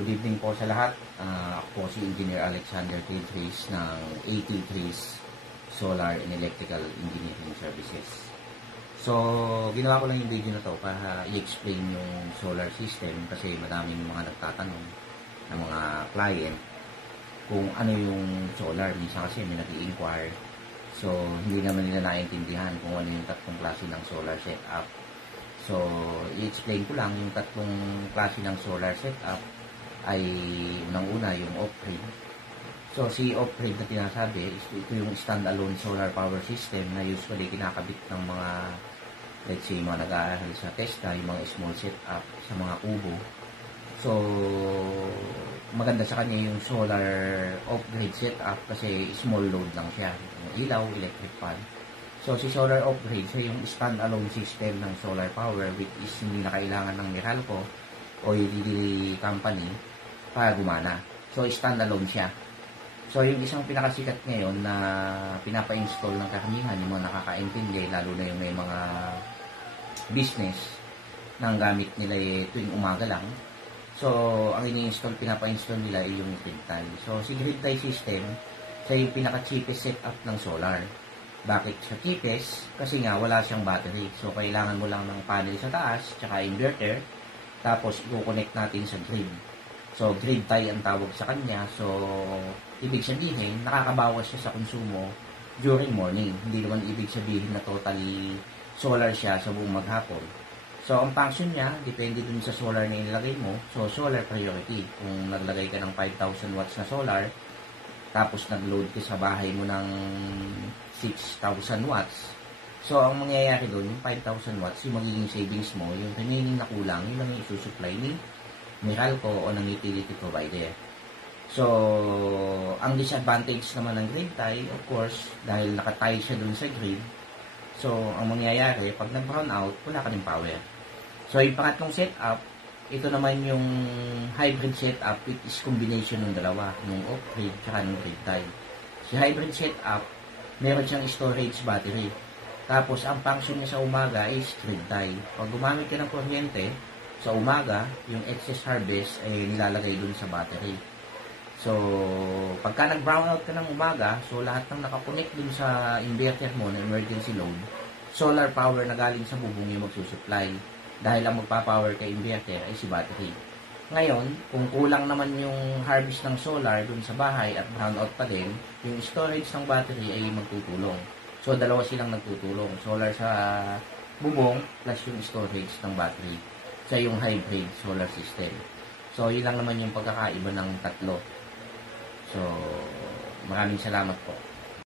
Good evening po sa lahat. Ako po si Engineer Alexander Tidris ng AT3's Solar and Electrical Engineering Services. So, ginawa ko lang yung video na to para i-explain yung solar system kasi madaming mga nagtatanong ng mga client kung ano yung solar. Minsan kasi may nag-i-inquire. So, hindi naman nila naiintindihan kung ano yung tatlong klase ng solar setup. So, i-explain ko lang yung tatlong klase ng solar setup ay unang-una yung off-grid. So, si off-grid na tinasabi, ito yung standalone solar power system na usually kinakabit ng mga, let's say, mga nag-aaral sa TESDA, yung mga small setup sa mga kubo. So, maganda sa kanya yung solar off-grid setup kasi small load lang siya. Ilaw, electric fan. So, si solar off-grid, siya yung standalone system ng solar power which is hindi na kailangan ng Meralco o utility company para gumana. So, standalone siya. So, yung isang pinakasikat ngayon na pinapa-install ng karamihan, yung mga nakakaintindi, lalo na yung may mga business na ang gamit nila tuwing umaga lang. So, ang ini-install, pinapa-install nila ay yung grid tie. So, si grid tie system, siya yung pinaka-cheapest setup ng solar. Bakit siya cheapest? Kasi nga, wala siyang battery. So, kailangan mo lang ng panel sa taas, tsaka inverter, tapos i-connect natin sa grid. So, grid tie ang tawag sa kanya. So, ibig sabihin, nakakabawas siya sa konsumo during morning. Hindi naman ibig sabihin na totally solar siya sa buong maghapon. So, ang function niya, depende dun sa solar na inilagay mo. So, solar priority. Kung naglagay ka ng 5,000 watts na solar, tapos nag-load ka sa bahay mo ng 6,000 watts. So, ang mangyayari dun, yung 5,000 watts, yung magiging savings mo, yung remaining na kulang, yun lang yung isusupply ni Meralco o ng utility provider. So, ang disadvantage naman ng grid tie, of course, dahil nakatie siya dun sa grid, so, ang mangyayari, pag nag-brown out, wala ka ng power. So, yung pangatlong setup, ito naman yung hybrid setup, which is combination ng dalawa, ng off-grid at ng grid tie. Si hybrid setup, meron siyang storage battery. Tapos, ang function niya sa umaga is grid tie. Pag gumamit ka ng kuryente, sa umaga, yung excess harvest ay nilalagay dun sa battery. So, pagka nag-brownout ka ng umaga, so lahat ng nakakonect dun sa inverter mo na emergency load, solar power na galing sa bubong yung magsusupply. Dahil ang magpapower kay inverter ay si battery. Ngayon, kung kulang naman yung harvest ng solar dun sa bahay at brownout pa din, yung storage ng battery ay magtutulong. So, dalawa silang nagtutulong. Solar sa bubong plus yung storage ng battery. Sa yung hybrid solar system. So, yun lang naman yung pagkakaiba ng tatlo. So, maraming salamat po.